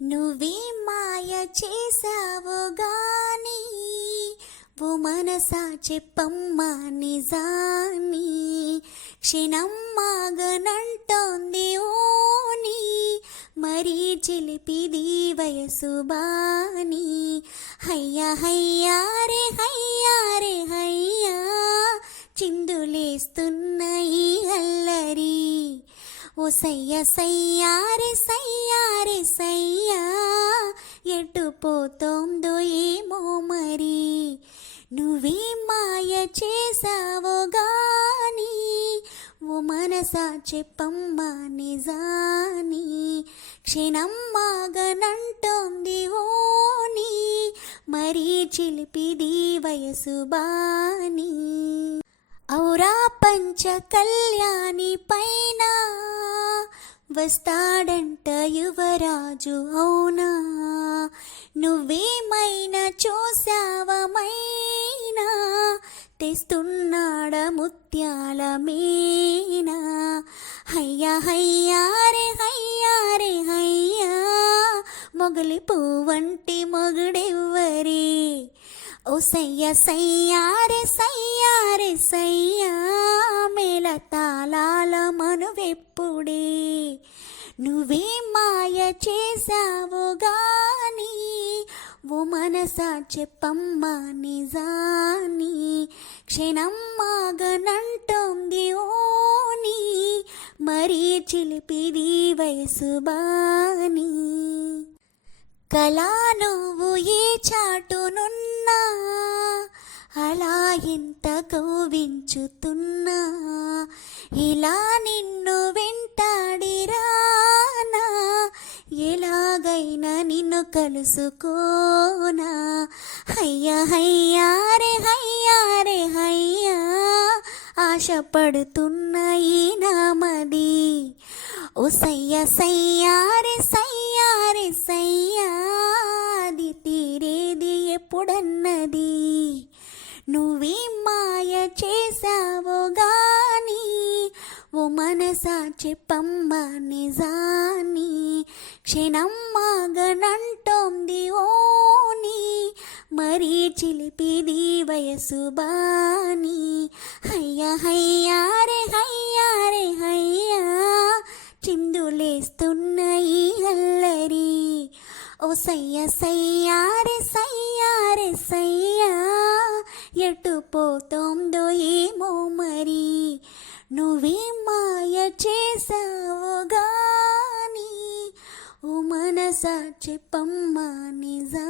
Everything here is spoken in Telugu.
నువ్వే మాయ చేసావు గాని ఓ మనసా చెప్పమ్మా నిజాన్ని క్షణం మాగనంటోంది ఓని మరీ చిలిపిది వయసు బాని హయ్యా హయ్యా రే హయ్యా రే హయ్యా చిందులేస్తున్న ఈ అల్లరి ఓ సయ్య సయ్యారే సయ్యారే సయ్యా ఎటు పోతోందో ఏమో మరి నువ్వే మాయ చేసావో గాని ఓ మనసా చెప్పమ్మా నిజాని క్షణం మాగనంటోంది ఓని మరీ చిలిపిది వయసు బాని ఔరా పంచ కళ్యాణి పైన వస్తాడంట యువరాజు అవునా నువ్వేమైనా చూసావమైనా తెస్తున్నాడ ముత్యాల మీనా హయ్యా హయ్యా రే హయ్యా రే హయ్యా మొగలి పువ్వంటి మొగుడెవ్వరి ఓ సయ్య సయ్యారే సయ్యారే సయ్యా మేళ తాళాల మనువెప్పుడే నువ్వే మాయ చేసావు గాని ఓ మనసా చెప్పమ్మా నిజాన్ని క్షణం మాగనంటోంది ఓని మరీ చిలిపిది వయసు బాని కళా నువ్వు ఏ చాటునున్నా అలా ఎంత కౌవించుతున్నా ఇలా నిన్ను వెంటాడిరానా ఎలాగైనా నిన్ను కలుసుకోనా హయ్యా హయ్యా రే హయ్యా రే హయ్యా ఆశపడుతున్న ఈ నామది ఓ సయ్య సయ్యారే సయ్యారే సయ్యా అది తీరేది ఎప్పుడన్నది నువ్వే మాయ చేసావో గాని ఓ మనసా చెప్పమ్మా నిజాన్ని క్షణం మాగనంటోంది ఓని మరీ చిలిపిది వయసు బాని హయ్యా హయ్యా రే హయ్యా రే హయ్యా చిందులేస్తున్న ఈ అల్లరి ఓ సయ్య సయ్యారే సయ్యారే సయ్యా ఎటు పోతోందో ఏమో మరి నువ్వే మాయ చేసావు గాని ఓ మనసా చెప్పమ్మా నిజా